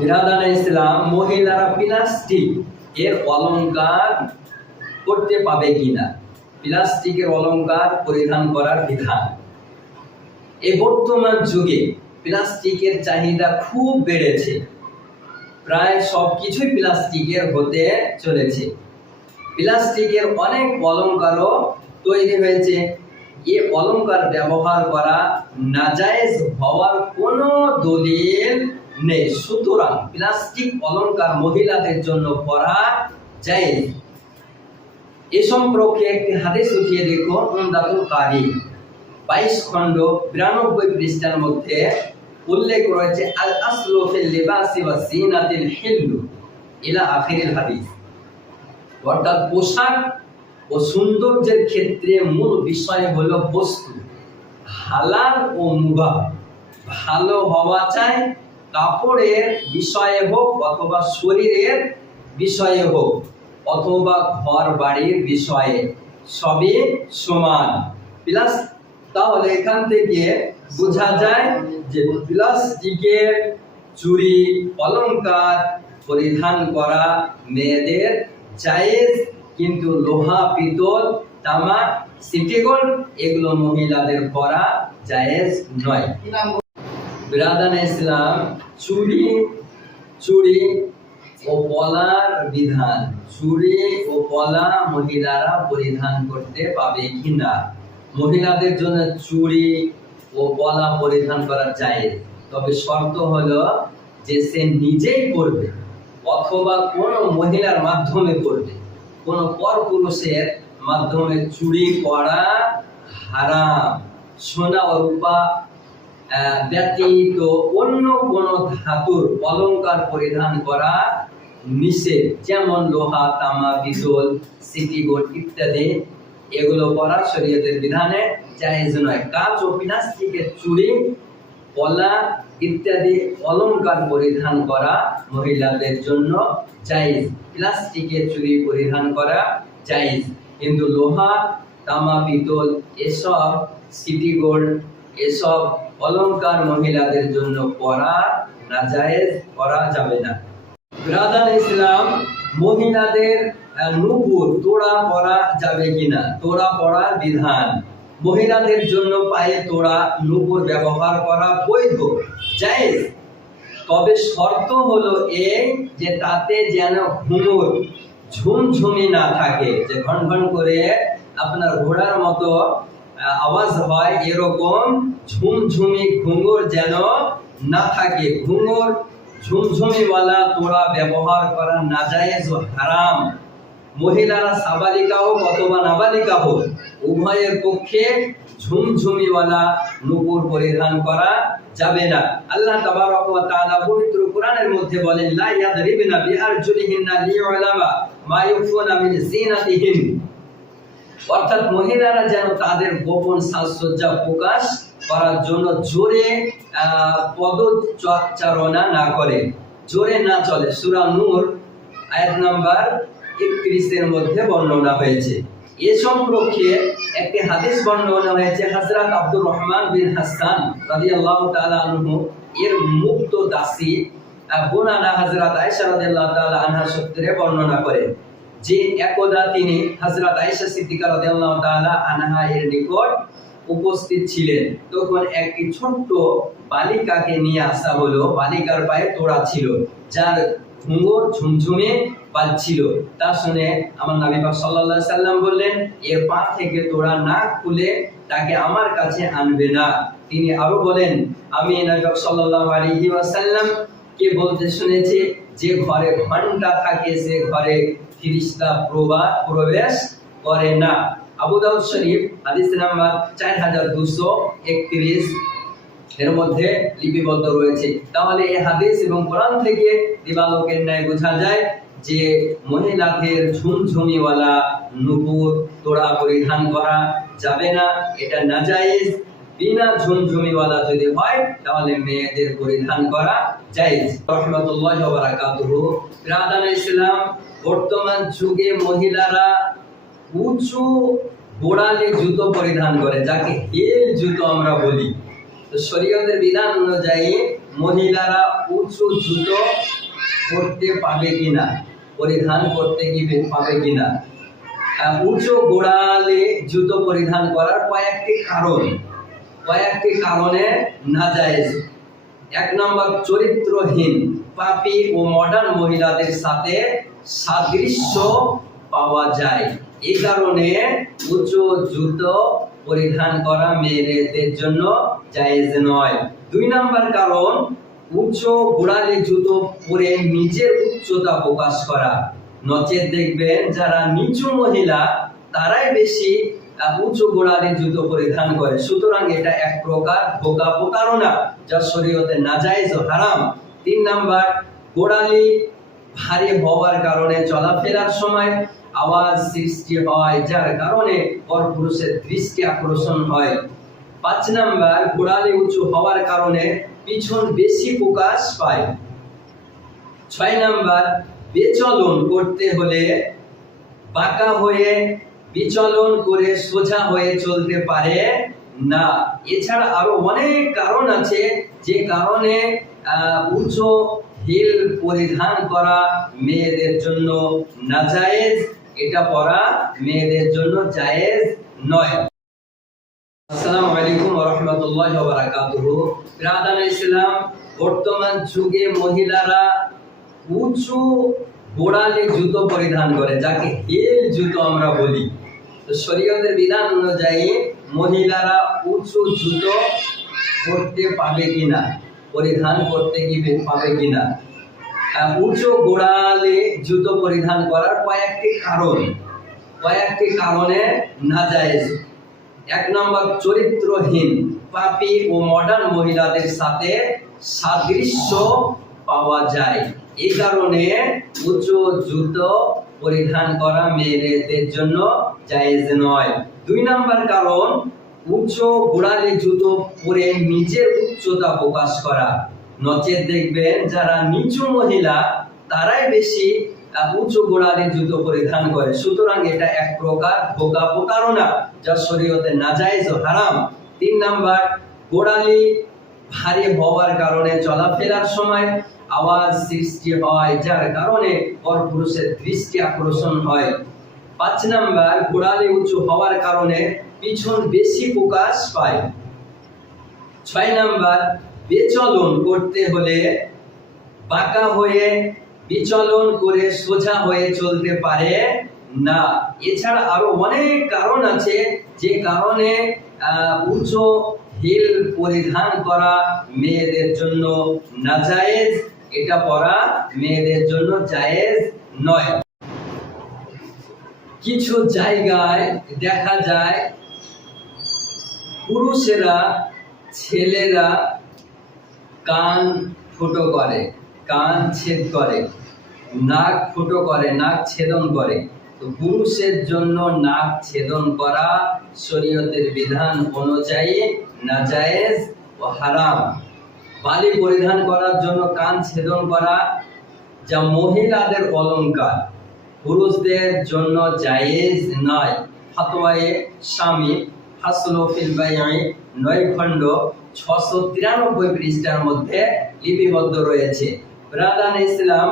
বিরাদান ইসলাম, মহিলারা প্লাস্টিক এর অলংকার করতে পাবে কিনা, প্লাস্টিকের অলংকার পরিধান করার বিধান। এই বর্তমান যুগে প্লাস্টিকের চাহিদা খুব বেড়েছে, প্রায় সবকিছুই প্লাস্টিকের হতে চলেছে। প্লাস্টিকের অনেক অলংকারও তৈরি হয়েছে। এই অলংকার ব্যবহার করা নাজায়েজ হওয়ার কোনো দলিল নেই। সুতরাং প্লাস্টিক অলংকার মহিলাদের জন্য পরা জায়েজ। এ সম্পর্কে একটি হাদিস উঠিয়ে দেখো, উমদাতুল কারি 22 খণ্ড 92 পৃষ্ঠার মধ্যে উল্লেখ রয়েছে, আল আসলু ফিল লিবাসি ওয়াস জিনাতিল হিল্লু ইলা আখিরিল হাদিস। অর্থাৎ পোশাক ও সৌন্দর্যের ক্ষেত্রে মূল বিষয় হলো বস্তু হালাল ও মুবাহ। ভালো হওয়া চাই, কাপড়ের বিষয়ে হোক অথবা শরীরের বিষয়ে হোক অথবা ঘর বাড়ির বিষয়ে, সবই সমান। প্লাস তাহলে এখান থেকে বোঝা যায় যে প্লাস্টিকের চুড়ি অলংকার পরিধান করা মেয়েদের জায়েজ, কিন্তু লোহা, পিতল, তামা, সিটি গোল্ড এগুলো মহিলাদের পরা জায়েজ নয়। বিরাদান ইসলাম, চুড়ি ও পলার বিধান। চুড়ি ও পলা মহিলারা পরিধান করতে পাবে কিনা? মহিলাদের জন্য চুড়ি ও পলা পরিধান করা জায়েজ, তবে শর্ত হলো যে সে নিজেই পরবে অথবা কোনো মহিলার মাধ্যমে পরবে। কোনো পরপুরুষের মাধ্যমে চুড়ি পরা হারাম। সোনা ও রূপা ব্যতীত অন্য কোনো ধাতুর অলংকার পরিধান করা নিষেধ, যেমন লোহা, তামা, পিতল, সিটি গোল্ড ইত্যাদি এগুলো পরা শরীয়তের বিধানে জায়েজ নয়। কাঁচ ও প্লাস্টিকের চুড়ি, পলা ইত্যাদি অলংকার পরিধান করা মহিলাদের জন্য জায়েজ। প্লাস্টিকের চুড়ি পরিধান করা জায়েজ, কিন্তু লোহা, তামা, পিতল এসব, সিটি গোল্ড এসব অলংকার মহিলাদের জন্য পরা নাজায়েজ, করা যাবে না। বিরাদান ইসলাম, মহিলাদের নূপুর তোড়া পরা যাবে কিনা? তোড়া পরার বিধান। মহিলাদের জন্য পায়ে তোড়া, নূপুর ব্যবহার করা বৈধ, জায়েজ, তবে শর্ত হলো এই যে তাতে যেন ঘুঙুর, ঝুমঝুমি না থাকে, যে ঘন ঘন করে আপনার ঘোড়ার মতো আওয়াজ হয় এরকম ঝুমঝুমি ঘুঙুর যেন না থাকে। ঘুঙুর ঝুমঝুমিওয়ালা তোড়া ব্যবহার করা নাজায়েজ ও হারাম। মহিলারা সাবালিকা হোক অথবা নাবালিকা হোক, উভয়ের পক্ষে ঝুমঝুমিওয়ালা নূপুর পরিধান করা যাবে না। আল্লাহ তাবারক ওয়া তাআলা পবিত্র কোরআনের মধ্যে বলেন, লা ইয়াদরিবনা বিআরজুলিহিন্না লিইউলামা মা ইউখফুনা মিন যিনাতিহিন। অর্থাৎ মহিলারা যেন তাদের গোপন সাজসজ্জা প্রকাশ করার জন্য জোরে পদচারণা না করে, জোরে না চলে। সূরা নূর আয়াত নাম্বার 31 এর মধ্যে বর্ণনা হয়েছে। এ সম্পর্কে একটি হাদিস বর্ণনা হয়েছে, হযরত আব্দুর রহমান বিন হাসান রাদিয়াল্লাহু তাআলা আনহু এর মুক্ত দাসী বোনানা হযরত আয়েশা রাদিয়াল্লাহু তাআলা আনহা সূত্রে বর্ণনা করেন যে একদা তিনি হযরত আয়েশা সিদ্দিকা রাদিয়াল্লাহু তাআলা আনহা এর নিকট উপস্থিত ছিলেন। তখন একটি ছোট্ট বালিকাকে নিয়ে আসা হলো। বালিকার পায়ে তোড়া ছিল, যার ঘুঙুর ঝুমঝুমে বাজছিল। তা শুনে আমার নবী পাক সাল্লাল্লাহু আলাইহি সাল্লাম বললেন, এর পা থেকে তোড়া না খুলে তাকে আমার কাছে আনবে না। তিনি আরো বলেন, আমি নবী পাক সাল্লাল্লাহু আলাইহি ওয়াসাল্লাম কে বলতে শুনেছি, যে ঘরে ঘন্টা থাকে সে ঘরে ফেরেশতা প্রবেশ করে না। আবু দাউদ শরীফ হাদিস নাম্বার 4231 এর মধ্যে লিপিবদ্ধ রয়েছে। তাহলে এই হাদিস এবং কোরআন থেকে দিবালোকের ন্যায় বোঝা যায় যে মহিলাদের ঝুমঝুমিওয়ালা নূপুর তোড়া পরিধান করা যাবে না, এটা নাজায়েজ। বিনা ঝুমঝুমিওয়ালা যদি হয় তাহলে মেয়েদের পরিধান করা জায়েজ। রাহমাতুল্লাহি ওয়া বারাকাতুহু। বিরাদান ইসলাম, বর্তমান যুগে মহিলারা উঁচু গোড়ালি জুতো পরিধান করে, যাকে হিল জুতো আমরা বলি। তো শরীয়তের বিধান অনুযায়ী মহিলারা উঁচু জুতো পরতে পাবে কিনা, পরিধান করতে পাবে কিনা। উঁচু গোড়ালে জুতো পরিধান করার কয়েকটি কারণে নাজায়েজ। 1 নম্বর, চরিত্রহীন, পাপী ও মডার্ন মহিলাদের সাথে সাদৃশ্য পাওয়া যায়, এই কারণে উঁচু জুতো পরিধান করা মেয়েদের জন্য জায়েজ নয়। 2 নম্বর কারণ, উঁচু গোড়ালি জুতো পরে নিজের উচ্চতা প্রকাশ করা। নচেত দেখবেন যারা নিচু মহিলা তারাই বেশি উঁচু গোড়ালি জুতো পরিধান করে। সুতরাং এটা এক প্রকার বোকা প্রতারণা, যা শরীয়তে নাজায়েজ ও হারাম। 3 নম্বর, গোড়ালি ভারী হওয়ার কারণে চলাফেরার সময় আওয়াজ সৃষ্টি হয়, যার কারণে পরপুরুষের দৃষ্টি আকর্ষণ হয়। 5 নম্বর, গোড়ালি উঁচু হওয়ার কারণে পিছন বেশি প্রকাশ পায়। 6 নম্বর, বিচলন করতে হলে বাঁকা হয়ে বিচলন করে সোজা হয়ে চলতে পারে না। এছাড়া আরো অনেক কারণ আছে যে কারণে উঁচু হিল পরিধান করা মেয়েদের জন্য নাজায়েজ, এটা পরা মেয়েদের জন্য জায়েজ নয়। আসসালামু আলাইকুম ওয়া রাহমাতুল্লাহি ওয়া বারাকাতুহু। বিরাদার ইসলাম, বর্তমান যুগে মহিলারা উঁচু গোড়ালি জুতো পরিধান করে, যাকে হিল জুতো আমরা বলি। তো শরীয়তের বিধান অনুযায়ী মহিলারা উঁচু জুতো পরতে পাবে কিনা, পরিধান করতে পাবে কিনা। উঁচু গোড়ালি জুতো পরিধান করার কয়েকটি কারণে নাজায়েজ। 1 নম্বর, চরিত্রহীন, পাপী ও মডার্ন মহিলাদের সাথে সাদৃশ্য পাওয়া যায়, এই কারণে উঁচু জুতো পরিধান করা মেয়েদের জন্য জায়েজ নয়। 2 নম্বর কারণ, উঁচু গোড়ালি জুতো পরে নিজের উচ্চতা প্রকাশ করা। নচেত দেখবেন যারা নিচু মহিলা তারাই বেশি উঁচু গোড়ালি জুতো পরিধান করে। সুতরাং এটা এক প্রকার বোকা প্রতারণা, যা শরীয়তে নাজায়েজ ও হারাম। 3 নম্বর, গোড়ালি ভারী হওয়ার কারণে চলাফেরার সময় আওয়াজ সৃষ্টি হয়, যার কারণে পরপুরুষের দৃষ্টি আকর্ষণ হয়। 5 নম্বর, গোড়ালি উঁচু হওয়ার কারণে পিছন বেশি প্রকাশ পায়। 6 নম্বর, বিচলন করতে হলে বাঁকা হয়ে বিচলন করে সোজা হয়ে চলতে পারে না। এছাড়া আরো অনেক কারণ আছে যে কারণে উঁচু হিল পরিধান করা মেয়েদের জন্য নাজায়েজ, এটা পরা মেয়েদের জন্য জায়েজ নয়। কিছু জায়গায় দেখা যায় পুরুষেরা, ছেলেরা কান ফুটো করে, কান ছেদ করে, নাক ফুটো করে, নাক ছেদন করে। তো পুরুষের জন্য নাক ছেদন করা শরীয়তের বিধান অনুযায়ী নাজায়েজ ও হারাম। বালি পরিধান করার জন্য কান ছেদন করা, যা মহিলাদের অলংকার, পুরুষদের জন্য জায়েজ নয়। ফাতওয়ায়ে শামী ফাসলু ফিল বাই'i 9 খণ্ড 693 পৃষ্ঠার মধ্যে লিপিবদ্ধ রয়েছে। ব্রাদার ইসলাম,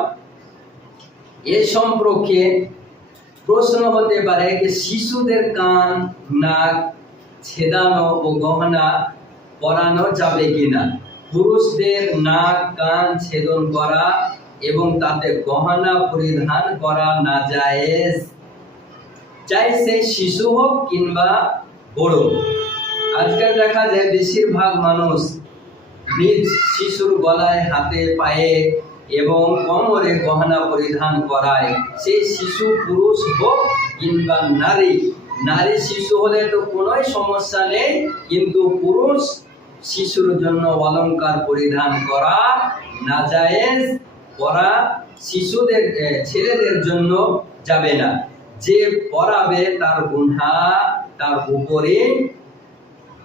এ সম্পর্কে প্রশ্ন হতে পারে যে শিশুদের কান, নাক ছেদানো ও গহনা পরানো যাবে কিনা। পুরুষদের নাক কান ছেদন করা এবং তাতে গহনা পরিধান করা নাজায়েজ, চাই সে শিশু হোক কিংবা বড়। আজকাল দেখা যায় বেশিরভাগ মানুষ নিজ শিশুর গলায়, হাতে, পায়ে এবং কোমরে গহনা পরিধান করায়। সেই শিশু পুরুষ হোক কিংবা নারী। নারী শিশু হলে তো কোনো সমস্যা নেই, কিন্তু পুরুষ শিশুর জন্য অলংকার পরিধান করা নাজায়েজ, পরা শিশুদের, ছেলেদের জন্য যাবে না। যে পরাবে তার গুনাহ তার উপরে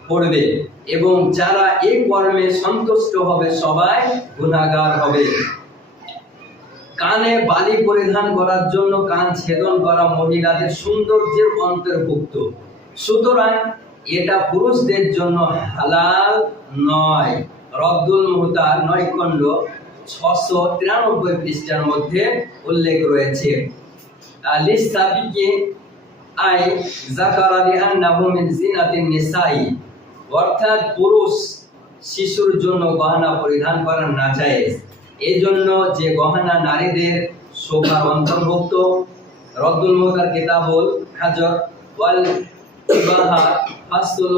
পড়বে, এবং যারা এই কর্মে সন্তুষ্ট হবে সবাই গুনাহগার হবে। কানে বালি পরিধান করার জন্য কান ছেদন করা মহিলাদের সৌন্দর্যের অন্তর্ভুক্ত, সুতরাং এটা পুরুষদের জন্য হালাল নয়। রদ্দুল মুহতার 9 খণ্ড 693 পৃষ্ঠার মধ্যে উল্লেখ রয়েছে। লিসাবিকি আই যাকারা লিআন্নাহু মিন জিনাতিন নিসাই, অর্থাৎ পুরুষ শিশুর জন্য গহনা পরিধান করা নাজায়েজ, এই জন্য যে গহনা নারীদের শোভার অন্তর্ভুক্ত। রদ্দুল মুহতার কিতাবুল হাজর ওয়াল ইবাহা ফাসলুল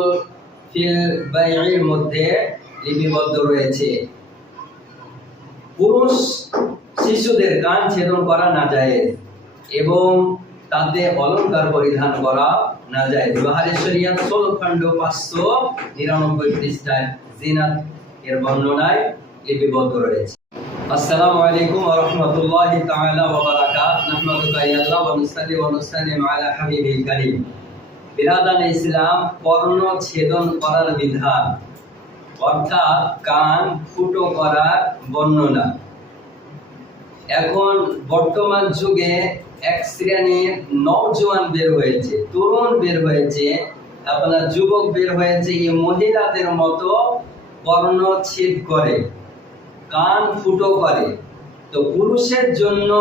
ফিল বাই'র মধ্যে লিপিবদ্ধ রয়েছে। পুরুষ শিশুদের কান ছেদন করা নাজায়েজ এবং তাতে অলংকার পরিধান করা নাজায়েজ। বাহারে শরিয়াত 16 খণ্ড 599 পৃষ্ঠায় জিনাত এর বর্ণনায় লিপিবদ্ধ রয়েছে। আসসালামু আলাইকুম ওয়া রাহমাতুল্লাহি তাআলা ওয়া বারাকাতুহু। নাহমাদুকা ইয়া আল্লাহ ওয়া নুসাল্লি ওয়া নুসাল্লিমু আলা হাবিবিল কারীম। বিরাদান ইসলাম, কর্ণ ছেদন করার বিধান অর্থাৎ কান ফুটো করার বর্ণনা। এখন বর্তমান যুগে এক শ্রেণীর নওজোয়ান বের হয়েছে, তরুণ বের হয়েছে, আপনার যুবক বের হয়েছে, এই মহিলাদের মতো কর্ণ ছেদ করে, কান ফুটো করে। তো পুরুষের জন্য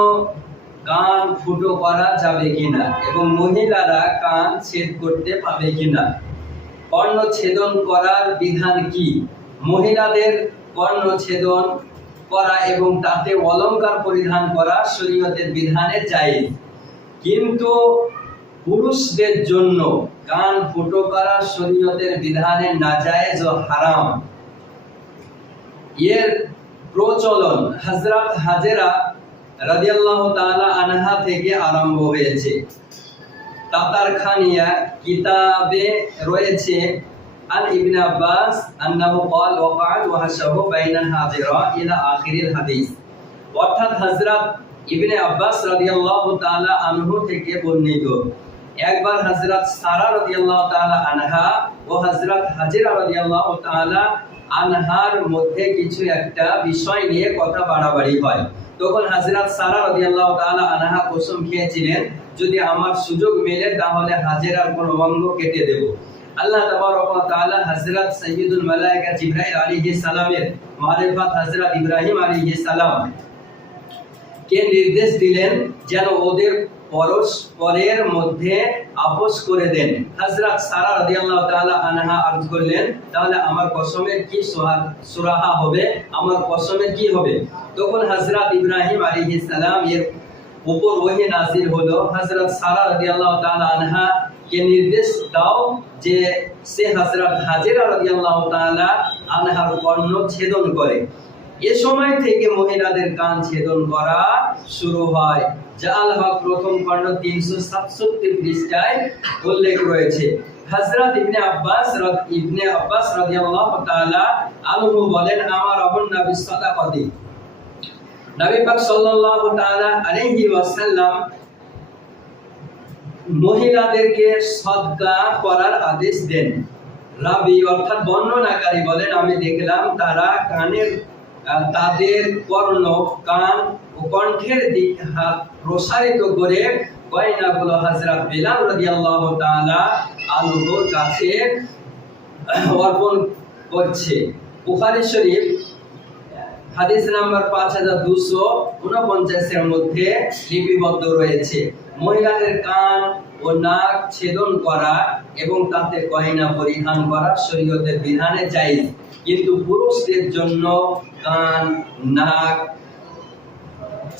কান ফুটো করা যাবে কিনা এবং মহিলারা কান ছেদ করতে পাবে কিনা, কর্ণ ছেদন করার বিধান কি? মহিলাদের কর্ণ ছেদন করা এবং তাতে অলংকার পরিধান করা শরীয়তের বিধানে জায়েজ, কিন্তু পুরুষদের জন্য কান ফুটো করা শরীয়তের বিধানে নাজায়েজ ও হারাম। এর প্রচলন হযরত হাজেরা রাদিয়াল্লাহু তাআলা আনহা থেকে আরম্ভ হয়েছে। তাতারখানিয়া কিতাবে রয়েছে আন ইবনে আব্বাস আন্নাহু ক্বাল ওয়াকা'আত ওয়াহাশাহু বাইনাল হাজিরা ইলা আখিরিল হাদিস, অর্থাৎ হযরত ইবনে আব্বাস রাদিয়াল্লাহু তাআলা আনহু থেকে বর্ণিত। একবার হযরত সারা রাদিয়াল্লাহু তাআলা আনহা ও হযরত হাজেরা রাদিয়াল্লাহু তাআলা আনহার মধ্যে কিছু একটা বিষয় নিয়ে কথা বাড়াবাড়ি হয়। তখন হযরত সারা রাদিয়াল্লাহু তাআলা আনহা কসম খেয়েছিলেন, যদি আমার সুযোগ মেলে তাহলে হাজেরার কোন অঙ্গ কেটে দেব। আল্লাহ তাবারক ওয়া তাআলা হযরত সাইয়্যিদুল মালায়েকা জিবরাইল আলাইহিস সালামের মারিফাত হযরত ইব্রাহিম আলাইহিস সালাম কে নির্দেশ দিলেন যেন ওদের পরস্পরের মধ্যে আপোস করে দেন। হযরত সারা রাদিয়াল্লাহু তাআলা আনহা আরজ করলেন, তাহলে আমার কসমের কি সুরাহা হবে, আমার কসমের কি হবে? তখন হযরত ইব্রাহিম আলাইহিস সালাম এর উপর ওহী নাযিল হলো, হযরত সারা রাদিয়াল্লাহু তাআলা আনহা কে নির্দেশ দাও যে সে হযরত হাজেরা রাদিয়াল্লাহু তাআলা আনহার কর্ণ ছেদন করে। এ সময় থেকে মহিলাদের কান ছেদন করা শুরু হয়, যা আল হক প্রথম খণ্ড 367 পৃষ্ঠায় উল্লেখ রয়েছে। হযরত ইবনে আব্বাস রাদিয়াল্লাহু তাআলা আনহু বলেন, আমার আবুন নবী সাদাকাতি, নবী পাক সাল্লাল্লাহু তাআলা আলাইহি ওয়াসাল্লাম মহিলাদেরকে সদকা করার আদেশ দেন। রাবি অর্থাৎ বর্ণনাকারী বলেন, আমি দেখলাম তারা তাদের কর্ণ, কান ও কণ্ঠের দিক হাত প্রসারিত করে গয়নাগুলো হযরত বিলাল রাদিয়াল্লাহু তাআলা আনহুর কাছে অর্পণ করছে। বুখারী শরীফ হাদিস নাম্বার 5249 এর মধ্যে লিপিবদ্ধ রয়েছে। মহিলাদের কান ও নাক ছেদন করা এবং তাতে গয়না পরিধান করা শরীয়তের বিধানে জায়েজ, কিন্তু পুরুষদের জন্য কান, নাক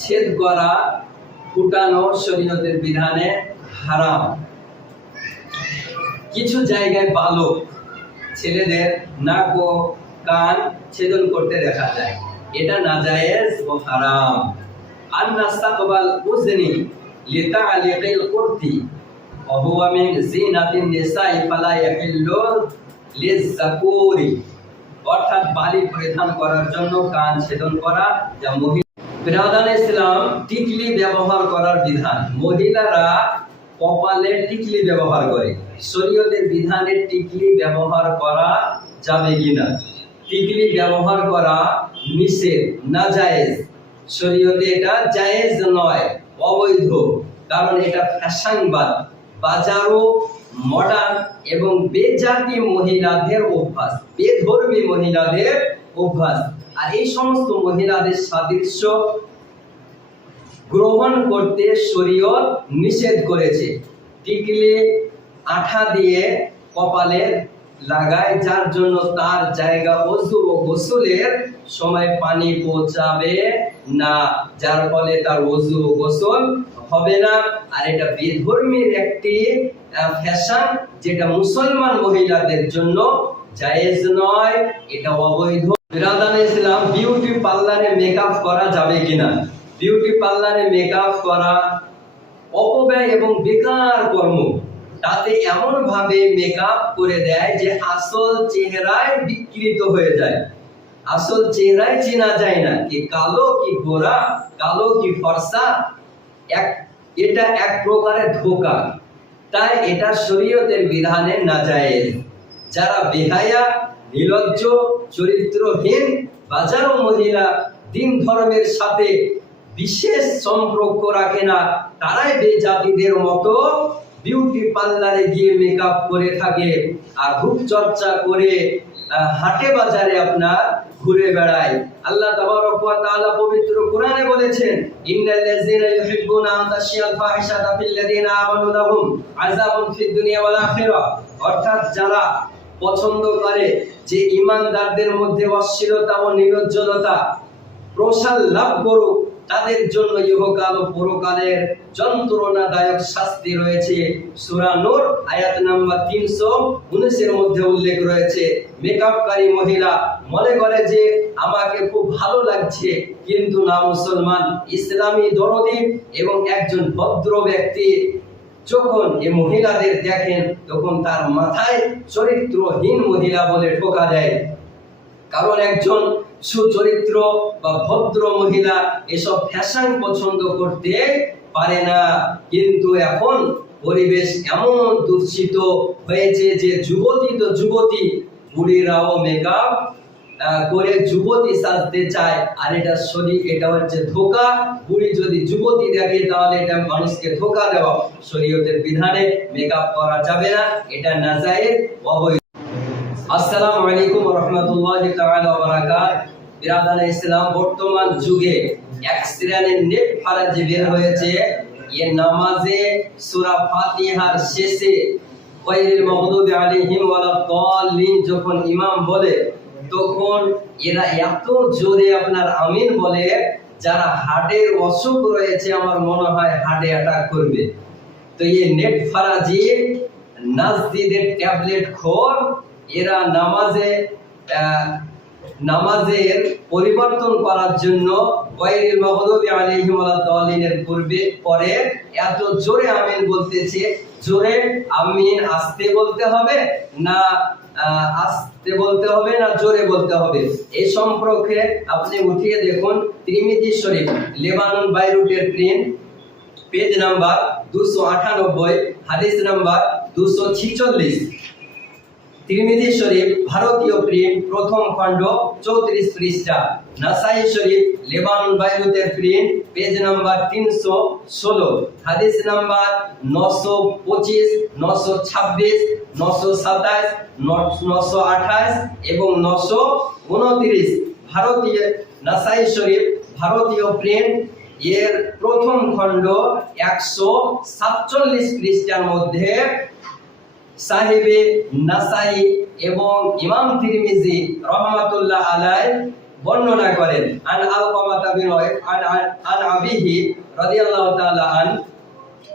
ছেদ করা, ফুটানো শরীয়তের বিধানে হারাম। কিছু জায়গায় বালক ছেলেদের নাক ও কান ছেদন করতে দেখা যায়, এটা নাজায়েজ ও হারাম। আন-নাস্তাকবাল উজনি লিতা'লিকিল কুরতি ওয়া হুয়া মিন জিনাতিন নিসাই ফালা ইয়াহিল্লু লিয-যাকুরি, অর্থাৎ বালি পরিধান করার জন্য কান ছেদন করা যা মহিলা। বিরাদান ইসলাম, টিকলি ব্যবহার করার বিধান। মহিলারা কপালে টিকলি ব্যবহার করে, শরীয়তের বিধানে টিকলি ব্যবহার করা যাবে কিনা? টিকলি ব্যবহার করা নিষেধ, নাজায়েজ। শরীয়তে এটা জায়েজ নয়, অবৈধ, কারণ এটা ফ্যাশনবাদ, বাজারো, মডার্ন এবং বেজাতি মহিলাদের অভ্যাস, বেধর্মী মহিলাদের অভ্যাস। আর এই সমস্ত মহিলাদের সাদৃশ্য গ্রহণ করতে শরীয়ত নিষেধ করেছে। টিকলি আঠা দিয়ে কপালে লাগায়, যার জন্য তার জায়গা ওযু ও গোসলের সময় পানি পৌঁছাবে না, যার ফলে তার ওযু ও গোসল হবে না। আর এটা বেধর্মীর একটি ফ্যাশন, যেটা মুসলমান মহিলাদের জন্য জায়েজ নয়, এটা অবৈধ। বিরাদান ইসলাম, বিউটি পার্লারে মেকআপ করা যাবে কিনা? বিউটি পার্লারে মেকআপ করা অপব্যয় এবং বেকার কর্ম। তাতে এমন ভাবে মেকআপ করে দেয় যে আসল চেহারায় বিকৃত হয়ে যায়, আসল চেহারায় চেনা যায় না, কি কালো কি গোরা, কালো কি ফর্সা। এটা এক প্রকারের ধোঁকা। তাই এটা শরীয়তের বিধানে নাজায়েজ। যারা বেহায়া, নির্লজ্জ, চরিত্রহীন, বাজারো মহিলা, দিন ধর্মের সাথে বিশেষ সম্পর্ক রাখে না, তারাই বেজাতিদের মতো বিউটি পার্লারে গিয়ে মেকআপ করে থাকে আর রূপচর্চা করে হাটে বাজারে আপনার ঘুরে বেড়ায়। আল্লাহ তাবারক ওয়া তাআলা পবিত্র কোরআনে বলেছেন, ইন্নাল্লাযীনা ইউহিব্বুনা আন তাশিয়াল ফাহিশাতা ফিল্লাযীনা আমানু লাহুম আযাবুন ফিদ দুনিয়া ওয়াল আখিরাহ। অর্থাৎ যারা পছন্দ করে যে ঈমানদারদের মধ্যে অশ্লীলতা ও নির্লজ্জতা প্রসার লাভ করুক, তাদের জন্য ইহকাল ও পরকালের যন্ত্রণাদায়ক শাস্তি রয়েছে। সূরা নূর আয়াত নাম্বার 319 এর মধ্যে উল্লেখ রয়েছে। মেকআপকারী মহিলা মনে করে যে আমাকে খুব ভালো লাগছে, কিন্তু না মুসলমান, ইসলামী দরদি এবং একজন ভদ্র ব্যক্তি যখন এই মহিলাদের দেখেন, তখন তার মাথায় চরিত্রহীন মহিলা বলে ঠোকা দেয়। কারণ একজন সুচরিত্র বা ভদ্র মহিলা এসব ফ্যাশন পছন্দ করতে পারে না। কিন্তু এখন পরিবেশ এমন দূষিত হয়েছে যে যুবতী তো যুবতী, বুড়িরাও মেকআপ করে যুবতী সাজতে চায়। আর এটা হচ্ছে ধোঁকা। বুড়ি যদি যুবতী দেখে তাহলে এটা মানুষকে ধোঁকা দেওয়া। শরীয়তের বিধানে মেকআপ করা যাবে না, এটা নাজায়েজ, অবৈধ। আসসালামু আলাইকুম ওয়া রাহমাতুল্লাহি তাআলা ওয়া বারাকাতুহু। বিরাদান ইসলাম, বর্তমান যুগে এক শ্রেণীর নেট ফারাজি বের হয়েছে। এই নামাজে সূরা ফাতিহার শেষে গায়রিল মাগদুবি আলাইহিম ওয়ালাদ-দাল্লিন যখন ইমাম বলে, তখন এরা এত জোরে আপনার আমিন বলে, যারা হার্টের অসুখ রয়েছে আমার মনে হয় হার্টে অ্যাটাক করবে। তো এই নেট ফারাজি নাজদিদের ট্যাবলেট খোর, এরা নামাজের পরিবর্তন করার জন্য গায়রিল মাগদুবি আলাইহিম ওয়ালাদ-দাল্লিনের পরে এত জোরে আমিন বলতেছে। জোরে আমিন আস্তে বলতে হবে না জোরে বলতে হবে? এই সম্পর্কে আপনি উঠিয়ে দেখুন তিরমিজি শরীফ, লেবানন বাইরুটের প্রিন্ট, পেজ নাম্বার 298, হাদিস নাম্বার 246। তিরমিজি শরীফ ভারতীয় প্রিন্ট, প্রথম খণ্ড 34 পৃষ্ঠা। নাসাই শরীফ লেবানন বাইরুটের প্রিন্ট, পেজ নাম্বার 316, হাদিস নাম্বার 925, 926, 927, 928 এবং 929। ভারতীয় নাসাই শরীফ ভারতীয় প্রিন্ট এর প্রথম খণ্ড 147 পৃষ্ঠার মধ্যে সাহেবে নাসাই এবং ইমাম তিরমিজি রাহমাতুল্লাহ আলাইহি বর্ণনা করেন। আন আলকামা বিন আন আবিহি রাদিয়াল্লাহু তাআলা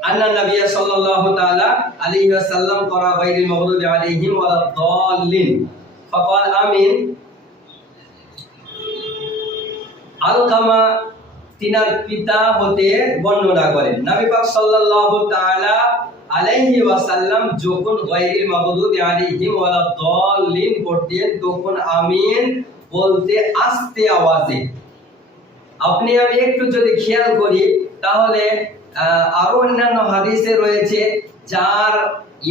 আন্না নবী সাল্লাল্লাহু তাআলা আলাইহি ওয়াসাল্লাম ক্বারা গায়রিল মাগদুবি আলাইহিম ওয়ালাদ-দাল্লিন ফাকাল আমিন। আলকামা তিনার পিতা হতে বর্ণনা করেন, নবী পাক সাল্লাল্লাহু তাআলা আলাইহি ওয়াসাল্লাম যখন গায়রিল মাগদুবি আলাইহিম ওয়ালাদ-দাল্লিন পড়তেন, তখন আমিন বলতে আস্তে আওয়াজে। আপনি আমি একটু যদি খেয়াল করি তাহলে আরো অন্যান্য হাদিসে রয়েছে, যার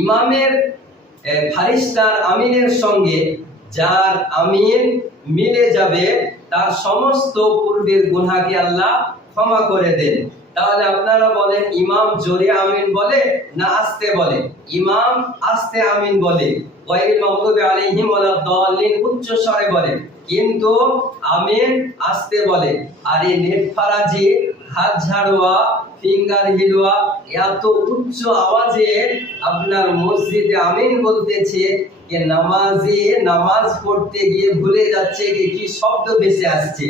ইমামের ফারিস্তার আমিনের সঙ্গে যার আমিন মিলে যাবে, তার সমস্ত পূর্বের গুনাহকে আল্লাহ ক্ষমা করে দেন। তাহলে আপনারা বলেন ইমাম জোরে আমিন বলে না আস্তে বলে? ইমাম আস্তে আমিন বলে, গায়রিল মাগদুবি আলাইহিম ওয়ালাদ দাল্লিন উচ্চ স্বরে বলে, কিন্তু আমিন আস্তে বলে। আর এই নেট ফারাজি, হাত ঝাড়ুয়া, ফিঙ্গার হিলুয়া এত উচ্চ আওয়াজে আপনার মসজিদে আমিন বলতেছে যে নামাজি নামাজ পড়তে গিয়ে ভুলে যাচ্ছে কি শব্দ ভেসে আসছে।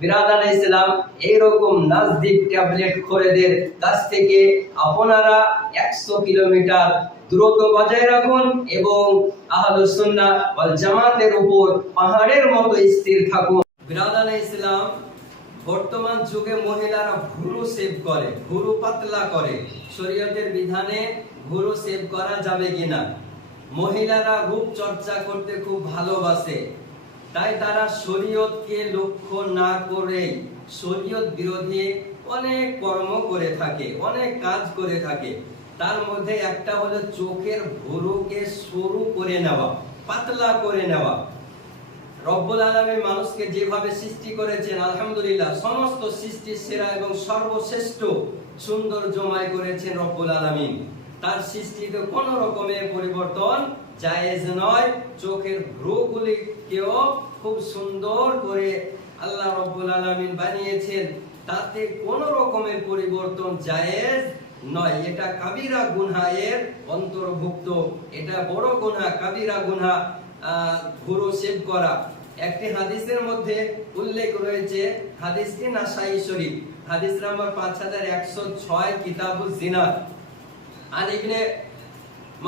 বিরাদান ইসলাম, এইরকম নাজদিক ট্যাবলেট খোরেদের কাছ থেকে আপনারা 100 কিলোমিটার দূরত্ব বজায় রাখুন এবং আহলুস সুন্নাহ ওয়াল জামাতের উপর পাহাড়ের মতো স্থির থাকুন। বিরাদান ইসলাম, বর্তমান যুগে মহিলারা ভুরু সেভ করে, ভুরু পাতলা করে। শরীয়তের বিধানে ভুরু সেভ করা যাবে কিনা? মহিলারা রূপ চর্চা করতে খুব ভালোবাসে, তাই তারা শরীয়তকে লক্ষ্য না করে শরীয়ত বিরোধী অনেক কর্ম করে থাকে, অনেক কাজ করে থাকে। তার মধ্যে একটা হলো চোখের ভুরুকে সরু করে নেওয়া, পাতলা করে নেওয়া। রব্বুল আলামিন মানুষকে যেভাবে সৃষ্টি করেছেন, আলহামদুলিল্লাহ, সমস্ত সৃষ্টির সেরা এবং সর্বশ্রেষ্ঠ সৌন্দর্যময় করেছেন রব্বুল আলামিন। তার সৃষ্টিতে কোনো রকমের পরিবর্তন জায়েজ নয়। চোখের ভ্রুগুলিকেও খুব সুন্দর করে আল্লাহ রব্বুল আলামিন বানিয়েছেন, তাতে কোনো রকমের পরিবর্তন জায়েজ নয়। এটা কাবিরা গুনহের অন্তর্ভুক্ত, এটা বড় গুনাহ, কাবিরা গুনাহ ভুরু সেভ করা। একটি হাদিসের মধ্যে উল্লেখ রয়েছে, হাদিসটি নাসাই শরীফ, হাদিস নাম্বার 5106, কিতাবুজ জিনা। عن ابن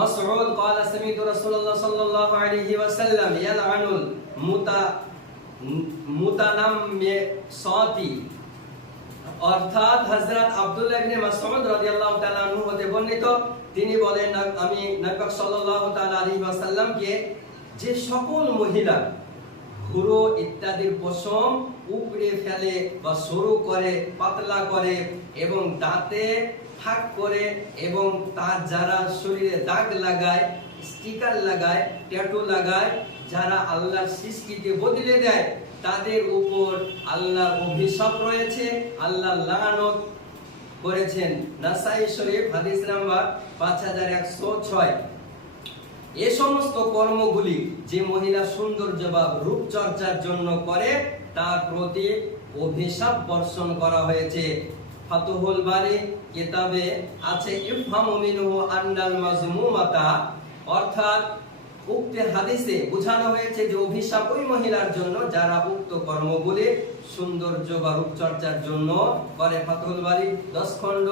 مسعود قال سمعت رسول الله صلى الله عليه وسلم يلعن المتنمصات। অর্থাৎ হযরত আব্দুল্লাহ ইবনে মাসউদ রাদিয়াল্লাহু তাআলা আনহু হতে বর্ণিত, তিনি বলেন, আমি নবী পাক সাল্লাল্লাহু তাআলা আলাইহি ওয়াসাল্লামকে যে সকল মহিলা ভুরু ইত্যাদির পশম উপড়ে ফেলে বা সরু করে, পাতলা করে এবং দাঁতে ফাঁক করে এবং তার যারা শরীরে দাগ লাগায়, স্টিকার লাগায়, ট্যাটু লাগায়, যারা আল্লাহর সৃষ্টিকে বদলে দেয়, তাদের উপর আল্লাহর অভিশাপ রয়েছে, আল্লাহ লানত করেছেন। নাসাই শরীফ, হাদিস নাম্বার 5106। এই সমস্ত কর্মগুলি যে মহিলা সৌন্দর্য বা রূপচর্চার জন্য করে, তার প্রতি অভিশাপ বর্ষণ করা হয়েছে। ফাতুহুল বারি কিতাবে আছে ইফহামু মিনহু আন্নাল মাজমুমাতা, অর্থাৎ উক্ত হাদিসে বোঝানো হয়েছে যে অভিশাপ ওই মহিলার জন্য যারা উক্ত কর্মগুলি সৌন্দর্য বা রূপচর্চার জন্য করে। ফাতুহুল বারি 10 খণ্ড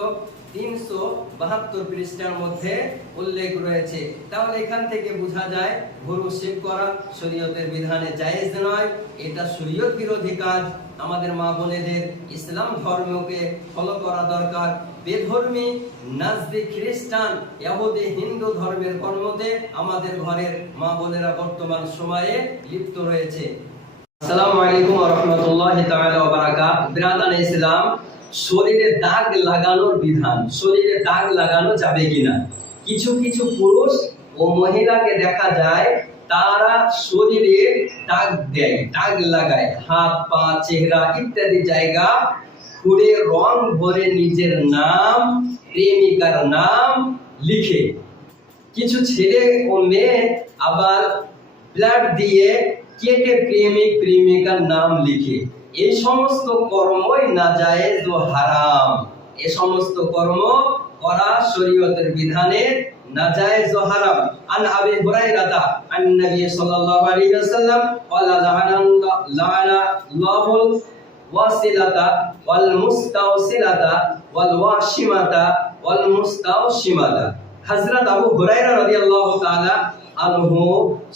372 পৃষ্ঠার মধ্যে উল্লেখ রয়েছে। তাহলে এখান থেকে বোঝা যায় ভুরু সেভ করা শরীয়তের বিধানে জায়েজ নয়, এটা শরীয়ত বিরোধী কাজ। আমাদের মা বোনেদের ইসলাম ধর্মকে ফলো করা দরকার। বেধর্মী, নাজদি, খ্রিস্টান, ইহুদি, হিন্দু ধর্মের কর্মতে আমাদের ঘরের মা বোনেরা বর্তমান সময়ে লিপ্ত রয়েছে। আসসালামু আলাইকুম ওয়া রাহমাতুল্লাহি তাআলা ওয়া বারাকাতুহু। বিরাদান ইসলাম, শরীরে দাগ লাগানোর বিধান, শরীরে দাগ লাগানো যাবে কিনা? কিছু কিছু পুরুষ ও মহিলাকে দেখা যায় তারা শরীরে দাগ দেয়, দাগ লাগায়, হাত, পা, চেহারা ইত্যাদি জায়গা খুঁড়ে রং ভরে নিজের নাম, প্রেমিকার নাম লিখে। কিছু ছেলে ও মেয়ে আবার ব্লাড দিয়ে কেটে প্রেমিক প্রেমিকার নাম লিখে। এই সমস্ত কর্মই নাজায়েজ ও হারাম। এই সমস্ত কর্ম করা শরীয়তের বিধানে নাজায়েজ ও হারাম। আন আবি হুরায়রা আন নবী সাল্লাল্লাহু আলাইহি ওয়াসাল্লাম ক্বালা লাআনা আল্লাহুল ওয়াসিলাতা ওয়াল মুস্তাওসিলাতা ওয়াল ওয়াশিমাতা ওয়াল মুস্তাওশিমাতা। হযরত আবু হুরায়রা রাদিয়াল্লাহু তাআলা আনহু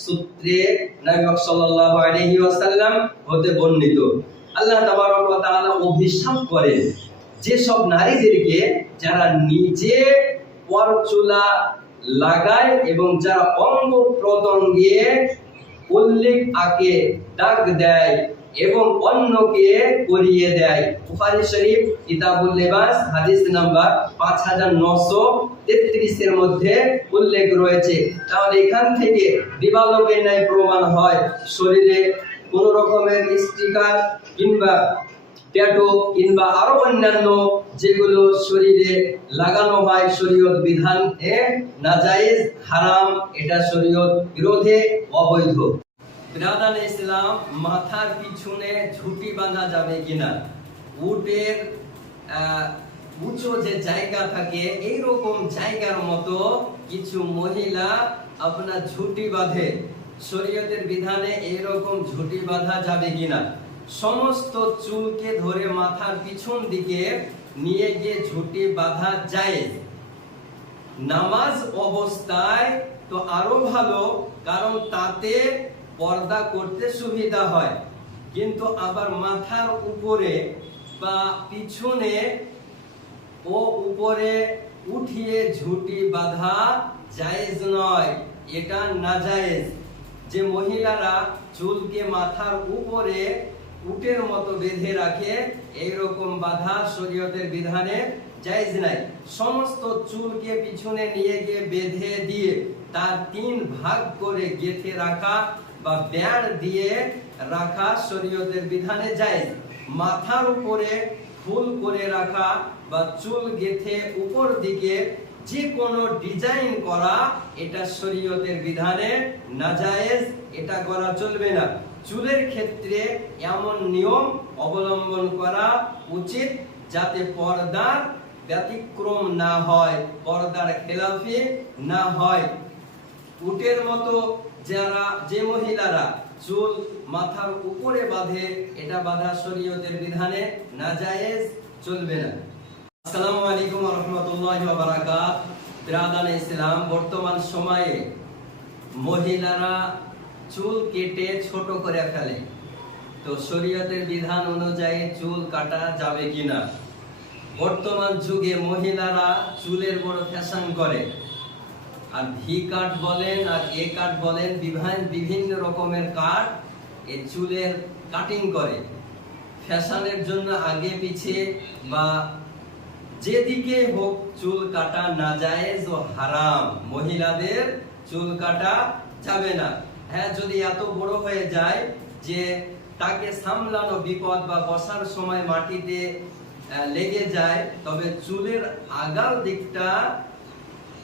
সূত্রে নবী সাল্লাল্লাহু আলাইহি ওয়াসাল্লাম হতে বর্ণিত, আল্লাহ তাবারক ওয়া তাআলা অভিশাপ করেন যে সব নারীদেরকে যারা নিজে পরচুলা লাগায় এবং যারা অঙ্গ প্রত্যঙ্গে উল্লেখ আঁকে, দাগ দেয় এবং অন্যকে করিয়ে দেয়। বুখারী শরীফ কিতাবুল লিবাস হাদিস নাম্বার 5933 এর মধ্যে উল্লেখ রয়েছে। তাহলে এখান থেকে দিবালোকের ন্যায় প্রমাণ হয় শরীরে কোন রকমের স্টিকার কিংবা ট্যাটু কিংবা আরো অন্যান্য যেগুলো শরীরে লাগানো হয় শরীয়ত বিধান নাজায়েজ হারাম, এটা শরীয়ত বিরোধে অবৈধ। বিরাদান ইসলাম, মাথার পিছনে ঝুঁটি বাঁধা যাবে কিনা? উটের উঁচু যে জায়গা থাকে এইরকম জায়গার মতো কিছু মহিলা আপনার ঝুঁটি বাঁধে, শরীয়তের বিধানে এইরকম ঝুঁটি বাঁধা যাবে কিনা? সমস্ত চুলকে ধরে মাথার পিছন দিকে নিয়ে গিয়ে ঝুঁটি বাঁধা যায় নামাজ অবস্থায় তো আরো ভালো, কারণ তাতে পর্দা করতে সুবিধা হয়। কিন্তু আবার মাথার উপরে বা পিছনে ও উপরে উঠিয়ে ঝুঁটি বাঁধা জায়েজ নয়, এটা নাজায়েজ। যে মহিলারা চুলকে মাথার উপরে উটের মতো বেঁধে রাখে এইরকম বাঁধা শরীয়তের বিধানে জায়েজ নাই। সমস্ত চুলকে পিছনে নিয়ে গিয়ে বেঁধে দিয়ে তার 3 ভাগ করে গেঁথে রাখা বা ব্যাড় দিয়ে রাখা শরীয়তের বিধানে জায়েজ। মাথার উপরে ফুল করে রাখা বা চুল গেঁথে উপর দিকে যে কোনো ডিজাইন করা, এটা শরীয়তের বিধানে নাজায়েজ, এটা করা চলবে না। চুলের ক্ষেত্রে এমন নিয়ম অবলম্বন করা উচিত যাতে পর্দার ব্যতিক্রম না হয়, পর্দার খেলাফি না হয়। উটের মতো যে মহিলারা চুল মাথার উপরে বাঁধে, এটা বাঁধা শরীয়তের বিধানে নাজায়েজ, চলবে না। আসসালামু আলাইকুম ওয়া রাহমাতুল্লাহি ওয়া বারাকাতুহু। বিরাদানে ইসলাম, বর্তমান সময়ে মহিলারা চুল কেটে ছোট করে ফেলে, তো শরীয়তের বিধান অনুযায়ী চুল কাটা যাবে কিনা? বর্তমান যুগে মহিলারা চুলের বড় ফ্যাশন করে, আর ভি কাট বলেন আর এ কাট বলেন, বিভিন্ন রকমের কাট এই চুলের কাটিং করে ফ্যাশনের জন্য। আগে পিছে বা যেদিকে হোক চুল কাটা নাজায়েজ ও হারাম, মহিলাদের চুল কাটা যাবে না। হ্যাঁ, যদি এত বড় হয়ে যায় যে তাকে সামলানো বিপদ বা বসার সময় মাটিতে লেগে যায়, তবে চুলের আগাল দিকটা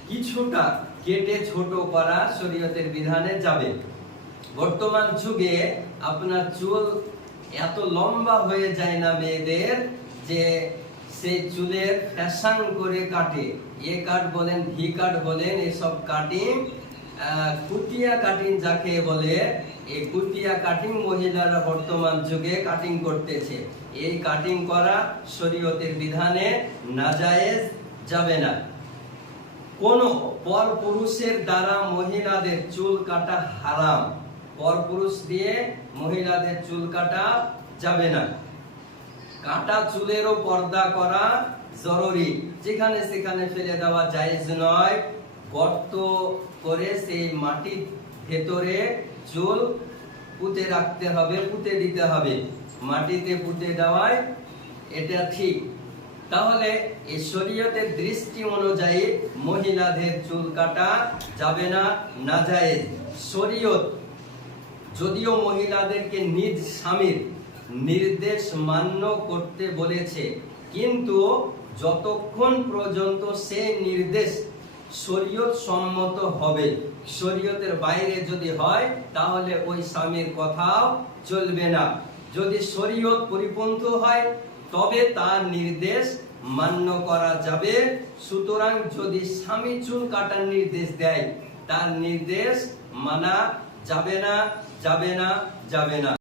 কিছুটা কেটে ছোট করা শরীয়তের বিধানে যাবে। বর্তমান যুগে আপনার চুল এত লম্বা হয়ে যায় না মেয়েদের, যে সেই চুলের ফ্যাশন করে কাটে, এ কাট বলেন ভি কাট বলেন, এসব কাটিং কুটিয়া কাটিং যাকে বলে, এই কুটিয়া কাটিং মহিলারা বর্তমান যুগে কাটিং করতেছে। এই কাটিং করা শরীয়তের বিধানে নাজায়েজ, যাবে না। কোন পরপুরুষের দ্বারা মহিলাদের চুল কাটা হারাম, পরপুরুষ দিয়ে মহিলাদের চুল কাটা যাবে না। কাটা চুলেরও পর্দা করা জরুরি, যেখানে সেখানে ফেলে দেওয়া জায়েজ নয়। গর্ত করে সেই মাটির ভেতরে চুল পুঁতে রাখতে হবে, পুঁতে দিতে হবে, মাটিতে পুঁতে দেওয়ায় এটা ঠিক। তাহলে এই শরীয়তের দৃষ্টি অনুযায়ী মহিলাদের চুল কাটা যাবে না, নাজায়েজ। শরীয়ত যদিও মহিলাদেরকে নিজ স্বামীর নির্দেশ মান্য করতে বলেছে, কিন্তু যতক্ষণ পর্যন্ত সেই নির্দেশ শরীয়ত সম্মত হবে, শরীয়তের বাইরে যদি হয় তাহলে ওই স্বামীর কথাও চলবে না। যদি শরীয়ত পরিপন্থী হয় তবে তার নির্দেশ মান্য করা যাবে। সুতরাং যদি স্বামী চুল কাটার নির্দেশ দেয়, তার নির্দেশ মানা যাবে না, যাবে না, যাবে না।